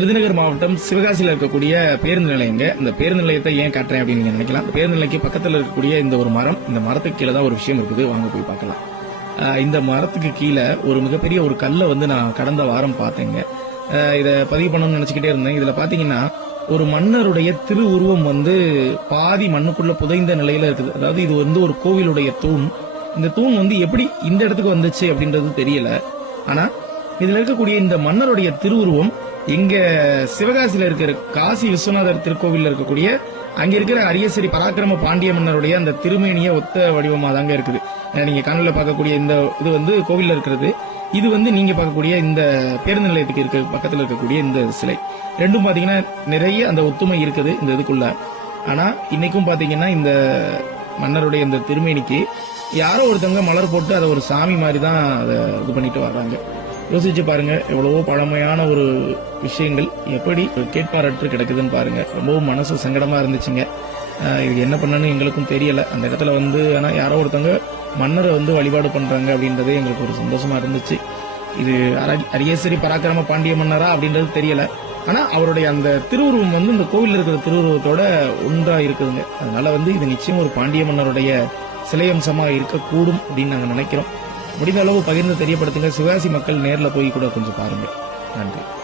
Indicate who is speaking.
Speaker 1: விருதுநகர் மாவட்டம் சிவகாசியில் இருக்கக்கூடிய பேருந்து நிலையங்க இந்த பேருந்து நிலையத்தை ஏன் காட்டுறேன் அப்படின்னு நீங்க நினைக்கலாம். பேருந்து நிலைக்கு பக்கத்தில் இருக்கக்கூடிய இந்த ஒரு மரம் இந்த மரத்துக்கு கீழே தான் ஒரு விஷயம் இருக்குது. வாங்க போய் பார்க்கலாம். இந்த மரத்துக்கு கீழே ஒரு மிகப்பெரிய ஒரு கல்லை வந்து நான் கடந்த வாரம் பார்த்தேங்க. இதை பதிவு பண்ணணும்னு நினைச்சுக்கிட்டே இருந்தேன். இதுல பாத்தீங்கன்னா ஒரு மன்னருடைய திருவுருவம் வந்து பாதி மண்ணுக்குள்ள புதைந்த நிலையில இருக்குது. அதாவது இது வந்து ஒரு கோவிலுடைய தூண். இந்த தூண் வந்து எப்படி இந்த இடத்துக்கு வந்துச்சு அப்படின்றது தெரியல. ஆனா இதுல இருக்கக்கூடிய இந்த மன்னருடைய திருவுருவம் இங்க சிவகாசியில இருக்கிற காசி விஸ்வநாதர் திருக்கோவில்ல இருக்கக்கூடிய அங்க இருக்கிற அரியசரி பராக்கிரம பாண்டிய மன்னருடைய அந்த திருமேனிய ஒத்த வடிவமா தாங்க இருக்குது. நீங்க கண்ணுல பார்க்கக்கூடிய இந்த இது வந்து கோவில்ல இருக்கிறது. இது வந்து நீங்க பார்க்கக்கூடிய இந்த பேருந்து நிலையத்துக்கு இருக்க பக்கத்துல இருக்கக்கூடிய இந்த சிலை. ரெண்டும் பாத்தீங்கன்னா நிறைய அந்த ஒத்துமை இருக்குது இந்த இதுக்குள்ள. ஆனா இன்னைக்கும் பாத்தீங்கன்னா இந்த மன்னருடைய இந்த திருமேனிக்கு யாரோ ஒருத்தவங்க மலர் போட்டு அதை ஒரு சாமி மாதிரி தான் அதை இது பண்ணிட்டு வர்றாங்க. யோசிச்சு பாருங்க. எவ்வளவோ பழமையான ஒரு விஷயங்கள். எப்படி கேட்பாரற்று கிடக்குதுன்னு பாருங்க. ரொம்பவும் மனசு சங்கடமா இருந்துச்சுங்க. இது என்ன பண்ணணும்னு எங்களுக்கும் தெரியல. அந்த இடத்துல வந்து ஆனா யாரோ ஒருத்தவங்க மன்னரை வந்து வழிபாடு பண்றாங்க அப்படின்றதே எங்களுக்கு ஒரு சந்தோஷமா இருந்துச்சு. இது அர- அரியசரி பராக்கிரம பாண்டிய மன்னரா அப்படின்றது தெரியல. ஆனா அவருடைய அந்த திருவுருவம் வந்து இந்த கோவில் இருக்கிற திருவுருவத்தோட ஒன்றா இருக்குதுங்க. அதனால வந்து இது நிச்சயம் ஒரு பாண்டிய மன்னருடைய சிலையம்சமா இருக்கக்கூடும் அப்படின்னு நாங்க நினைக்கிறோம். முடிந்த அளவு பகிர்ந்து தெரியப்படுத்துங்க சிவகாசி மக்கள் நேரில் போய் கூட கொஞ்சம் பாருங்க நன்றி.